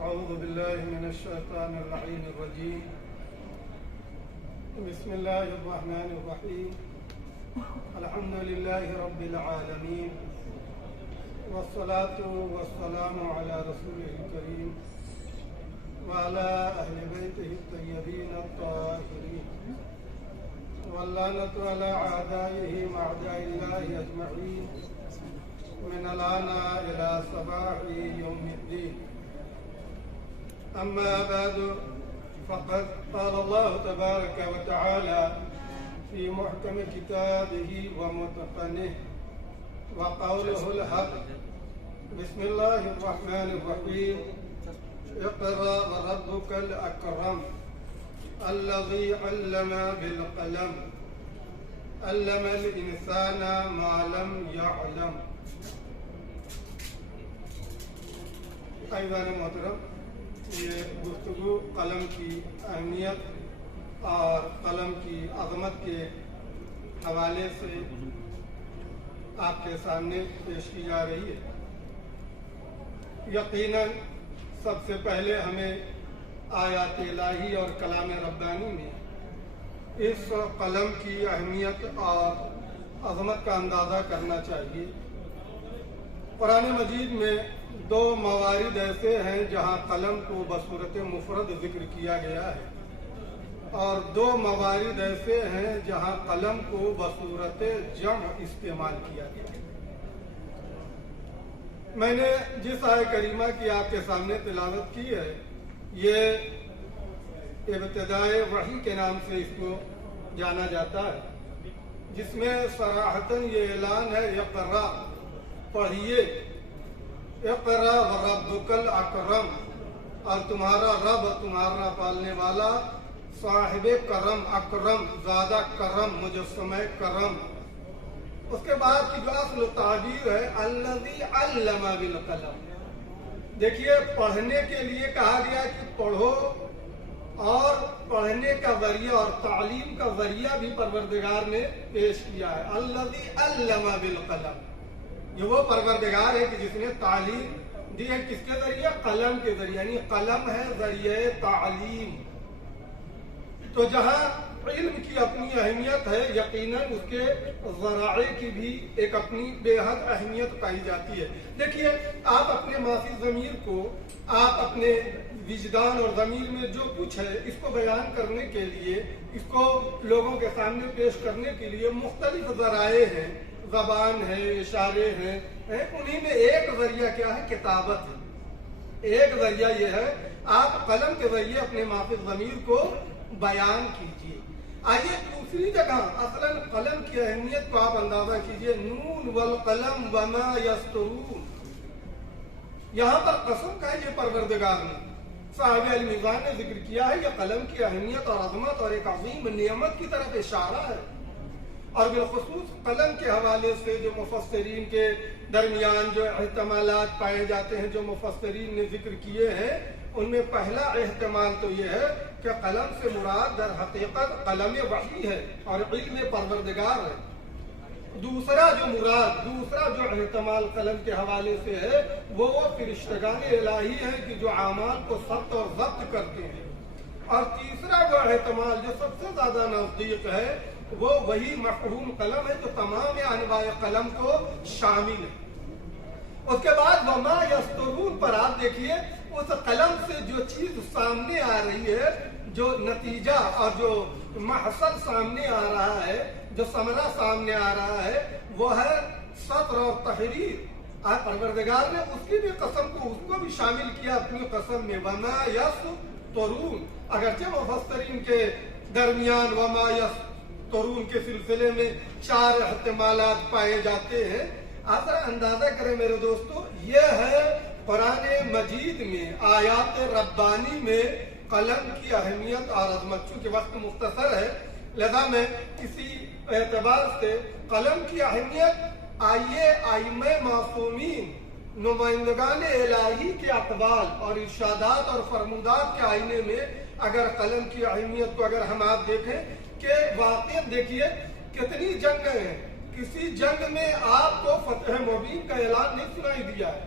أعوذ بالله من الشيطان اللعين الرجيم. بسم الله الرحمن الرحيم. الحمد لله رب العالمين، والصلاة والسلام على رسوله الكريم وعلى أهل بيته الطيبين الطاهرين، واللعنة على أعدائه وأعداء الله أجمعين من الآن إلى صباح يوم الدين. أما بعد، فقد قال الله تبارك وتعالى في محكم كتابه ومتقنه وقوله الحق. بسم الله الرحمن الرحيم. اقرأ وربك الأكرم الذي علم بالقلم علم الإنسان ما لم يعلم. عزیزان محترم، یہ گفتگو قلم کی اہمیت اور قلم کی عظمت کے حوالے سے آپ کے سامنے پیش کی جا رہی ہے۔ یقیناً سب سے پہلے ہمیں آیات الہی اور کلام ربانی میں اس قلم کی اہمیت اور عظمت کا اندازہ کرنا چاہیے۔ قرآن مجید میں دو موارد ایسے ہیں جہاں قلم کو بصورت مفرد ذکر کیا گیا ہے، اور دو موارد ایسے ہیں جہاں قلم کو بصورت جمع استعمال کیا گیا ہے۔ میں نے جس آیہ کریمہ کی آپ کے سامنے تلاوت کی ہے، یہ ابتدائے وحی کے نام سے اس کو جانا جاتا ہے، جس میں صراحتاً یہ اعلان ہے اقرا، پڑھیے، اقرا وربک الاکرم، اور تمہارا رب، تمہارا پالنے والا، صاحب کرم، اکرم، زیادہ کرم، مجسمہ کرم۔ اس کے بعد کی جو اصل تعبیر ہے الذی علم بالقلم۔ دیکھیے، پڑھنے کے لیے کہا گیا کہ پڑھو، اور پڑھنے کا ذریعہ اور تعلیم کا ذریعہ بھی پروردگار نے پیش کیا ہے۔ الذی علم بالقلم، یہ وہ پروردگار ہے کہ جس نے تعلیم دی ہے، کس کے ذریعے؟ قلم کے ذریعے، یعنی قلم ہے ذریعہ تعلیم۔ تو جہاں علم کی اپنی اہمیت ہے، یقیناً اس کے ذرائع کی بھی ایک اپنی بے حد اہمیت پائی جاتی ہے۔ دیکھیے، آپ اپنے مافی ضمیر کو، آپ اپنے وجدان اور ضمیر میں جو کچھ ہے، اس کو بیان کرنے کے لیے، اس کو لوگوں کے سامنے پیش کرنے کے لیے مختلف ذرائع ہیں، زبان ہے، اشارے ہیں، انہی میں ایک ذریعہ کیا ہے؟ کتابت ہے۔ ایک ذریعہ یہ ہے، آپ قلم کے ذریعے اپنے مافی ضمیر کو بیان کیجیے۔ آئیے دوسری جگہ اصلاً قلم کی اہمیت کو آپ اندازہ کیجیے۔ نون والقلم وما یسطرون، یہاں پر قسم کا ہے یہ پروردگار نے، صاحب المیزان نے ذکر کیا ہے۔ یہ قلم کی اہمیت اور عظمت اور ایک عظیم نعمت کی طرف اشارہ ہے، اور بالخصوص قلم کے حوالے سے جو مفسرین کے درمیان جو احتمالات پائے جاتے ہیں، جو مفسرین نے ذکر کیے ہیں، ان میں پہلا احتمال تو یہ ہے کہ قلم سے مراد در حقیقت قلم وحی ہے اور علم پروردگار ہے۔ دوسرا جو احتمال قلم کے حوالے سے ہے، وہ فرشتگان الہی ہیں کہ جو اعمال کو ثبت اور ضبط کرتے ہیں۔ اور تیسرا وہ احتمال جو سب سے زیادہ نزدیک ہے، وہ وہی مفہوم قلم ہے جو تمام انواع قلم کو شامل ہے۔ اس کے بعد وما یسطرون پر آپ دیکھیے، اس قلم سے جو چیز سامنے آ رہی ہے، جو نتیجہ اور جو محصل سامنے آ رہا ہے، جو ثمرہ سامنے آ رہا ہے، وہ ہے سطر اور تحریر۔ پروردگار نے اس کی بھی قسم کو، اس کو بھی شامل کیا اپنی قسم میں، وما یسطرون۔ اگرچہ مفسرین کے درمیان وما یسطرون کے سلسلے میں 4 احتمالات پائے جاتے ہیں۔ آپ ذرا اندازہ کریں میرے دوستو، یہ ہے قرآن مجید میں، آیات ربانی میں قلم کی اہمیت اور عظمت۔ چونکہ وقت مختصر ہے، لہذا میں کسی اعتبار سے قلم کی اہمیت، آئیے ائمہ معصومین، نمائندگان الہی کے اقوال اور ارشادات اور فرمودات کے آئینے میں اگر قلم کی اہمیت کو اگر ہم آپ دیکھیں کہ واقعہ دیکھیے کتنی جنگیں ہیں، کسی جنگ میں آپ کو فتح مبین کا اعلان نہیں سنائی دیا ہے،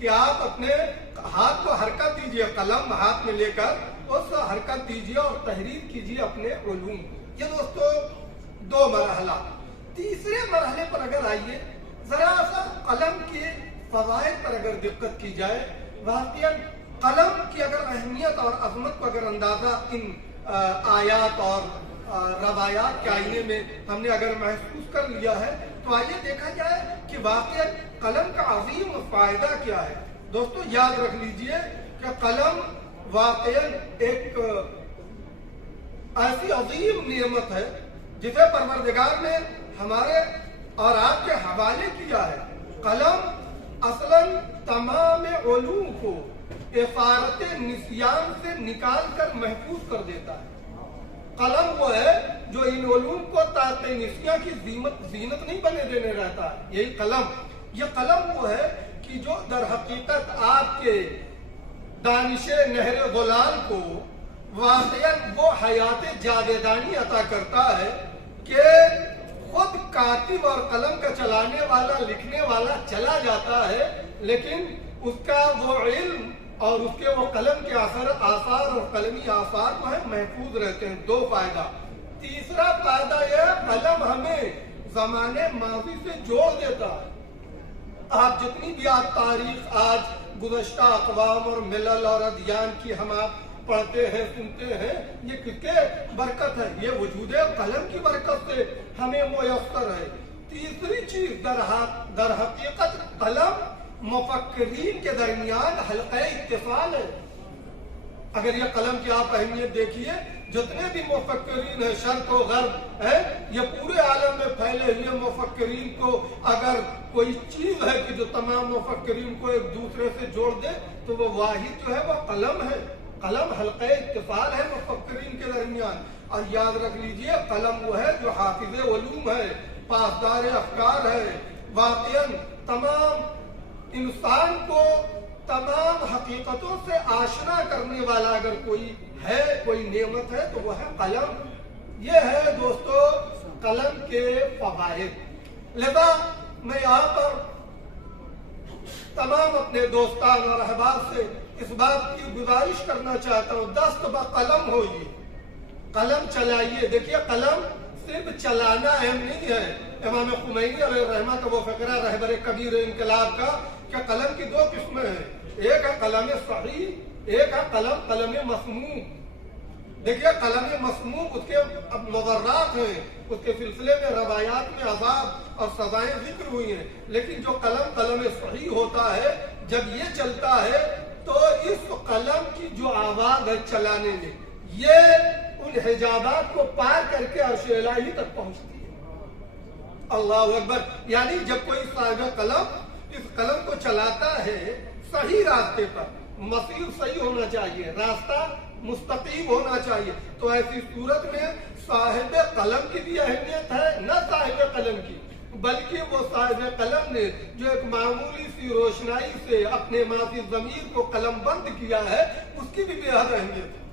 کہ آپ اپنے ہاتھ کو حرکت دیجئے، قلم ہاتھ میں لے کر اس حرکت دیجئے اور تحریر کیجئے اپنے علوم۔ یہ دوستو دو مرحلہ۔ تیسرے مرحلے پر اگر آئیے، ذرا سا قلم کے فوائد پر اگر دقت کی جائے، واقعاً قلم کی اگر اہمیت اور عظمت کو اگر اندازہ ان آیات اور روایات کے آئینے میں ہم نے اگر محسوس کر لیا ہے تو آئیے دیکھا جائے کہ واقعاً قلم کا عظیم فائدہ کیا ہے۔ دوستو یاد رکھ لیجئے کہ قلم واقعاً ایک ایسی عظیم نعمت ہے جسے پروردگار نے ہمارے اور آپ کے حوالے کیا ہے۔ قلم اصلاً تمام علوم کو افارت نسیان سے نکال کر محفوظ کر دیتا ہے۔ قلم وہ ہے جو ان علوم کو تحت نسیاں کی زینت نہیں بنے دینے رہتا ہے، یہی قلم۔ یہ قلم وہ ہے کہ جو در حقیقت آپ کے دانش نہر غلال کو واقعاً وہ حیات جاویدانی عطا کرتا ہے کہ خود کاتب اور قلم کا چلانے والا لکھنے والا چلا جاتا ہے، لیکن اس کا وہ علم اور اس کے وہ قلم کے آثار اور قلمی آثار جو ہے محفوظ رہتے ہیں۔ دو فائدہ۔ تیسرا فائدہ یہ ہے قلم ہمیں زمانے ماضی سے جوڑ دیتا ہے۔ آپ جتنی بھی آپ تاریخ آج گزشتہ اقوام اور ملل اور ادیان کی ہم آپ پڑھتے ہیں سنتے ہیں، یہ کس کے برکت ہے؟ یہ وجود قلم کی برکت سے ہمیں میسر ہے۔ تیسری چیز در حقیقت قلم مفکرین کے درمیان حلقہ اتصال ہے۔ اگر یہ قلم کی آپ اہمیت دیکھیے، جتنے بھی مفکرین ہیں شرق و غرب ہیں، یہ پورے عالم میں پھیلے ہوئے مفکرین کو اگر کوئی چیز ہے کہ جو تمام مفکرین کو ایک دوسرے سے جوڑ دے تو وہ واحد جو ہے وہ قلم ہے۔ قلم حلقہ اتصال ہے مفکرین کے درمیان۔ اور یاد رکھ لیجئے قلم وہ ہے جو حافظ علوم ہے، پاسدار افکار ہے۔ واقعاً تمام انسان کو تمام حقیقتوں سے آشنا کرنے والا اگر کوئی ہے، کوئی نعمت ہے تو وہ ہے قلم۔ یہ ہے دوستو قلم کے فوائد۔ لہذا میں یہاں پر تمام اپنے دوستان اور احباب سے اس بات کی گزارش کرنا چاہتا ہوں، دست بقلم ہوئیے، قلم چلائیے۔ دیکھیے قلم صرف چلانا اہم نہیں ہے۔ امام خمینی علیہ الرحمہ کا وہ فقرہ رہبر کبیر انقلاب کا کہ قلم کی دو قسمیں ہیں، ایک ہے قلم صحیح، ایک ہے قلم مسموم۔ دیکھیے قلم مسموم اس کے مضرات ہیں، اس کے سلسلے میں روایات میں عذاب اور سزائیں ذکر ہوئی ہیں، لیکن جو قلم صحیح ہوتا ہے جب یہ چلتا ہے تو اس قلم کی جو آواز ہے چلانے میں یہ ان حجابات کو پار کر کے عرش الہی تک پہنچتی ہے۔ اللہ اکبر۔ یعنی جب کوئی صاحب قلم اس قلم کو چلاتا ہے صحیح راستے پر، مسیر صحیح ہونا چاہیے، راستہ مستقیم ہونا چاہیے، تو ایسی صورت میں صاحب قلم کی بھی اہمیت ہے، نہ صاحب قلم کی، بلکہ وہ صاحب قلم نے جو ایک معمولی سی روشنائی سے اپنے مافی ضمیر کو قلم بند کیا ہے اس کی بھی بے حد اہمیت ہے،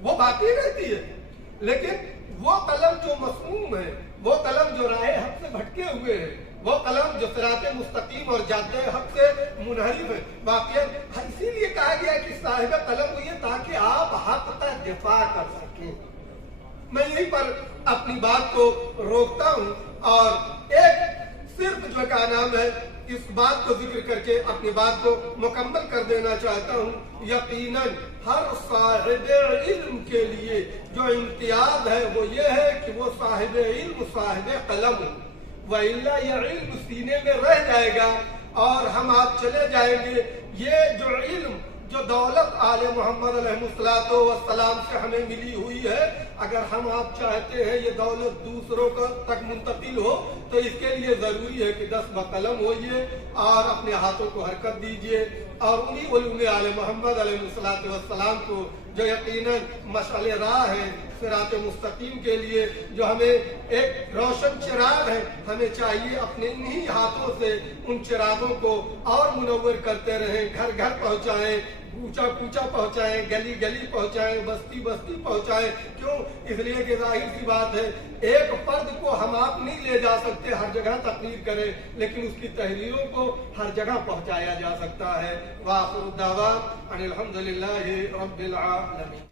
وہ باقی رہتی ہے۔ لیکن وہ قلم جو مسموم ہے، وہ قلم جو راہ حق سے بھٹکے ہوئے ہے، وہ قلم جو صراط مستقیم اور جادہ حق سے منحرف ہے، واقعا اسی لیے کہا گیا کہ صاحب قلم ہوئیے تاکہ آپ حق کا دفاع کر سکیں۔ میں یہیں پر اپنی بات کو روکتا ہوں اور ایک صرف جو کا نام ہے اس بات کو ذکر کر کے اپنی بات کو مکمل کر دینا چاہتا ہوں۔ یقیناً ہر صاحب علم کے لیے جو امتیاز ہے وہ یہ ہے کہ وہ صاحب علم صاحب قلم ہو، وَإِلَّا یہ علم سینے میں رہ جائے گا اور ہم آپ چلے جائیں گے۔ یہ جو علم جو دولت آل محمد علیہ السلام سے ہمیں ملی ہوئی ہے، اگر ہم آپ چاہتے ہیں یہ دولت دوسروں تک منتقل ہو تو اس کے لیے ضروری ہے کہ دست بقلم ہوئیے اور اپنے ہاتھوں کو حرکت دیجئے اور انہی علوم آل محمد علیہ السلام کو جو یقیناً مشعل راہ ہے صراط مستقیم کے لیے، جو ہمیں ایک روشن چراغ ہے. ہمیں چاہیے اپنے انہی ہاتھوں سے ان چراغوں کو اور منور کرتے رہیں، گھر گھر پہنچائیں، کوچا کوچا پہنچائیں، گلی گلی پہنچائیں، بستی بستی پہنچائیں. کیوں؟ اس لیے کہ ظاہر سی بات ہے ایک فرد کو ہم آپ نہیں لے جا سکتے ہر جگہ تقریر کریں، لیکن اس کی تحریروں کو ہر جگہ پہنچایا جا سکتا ہے. وآخر الدعوان ان الحمد للہ رب العالمین.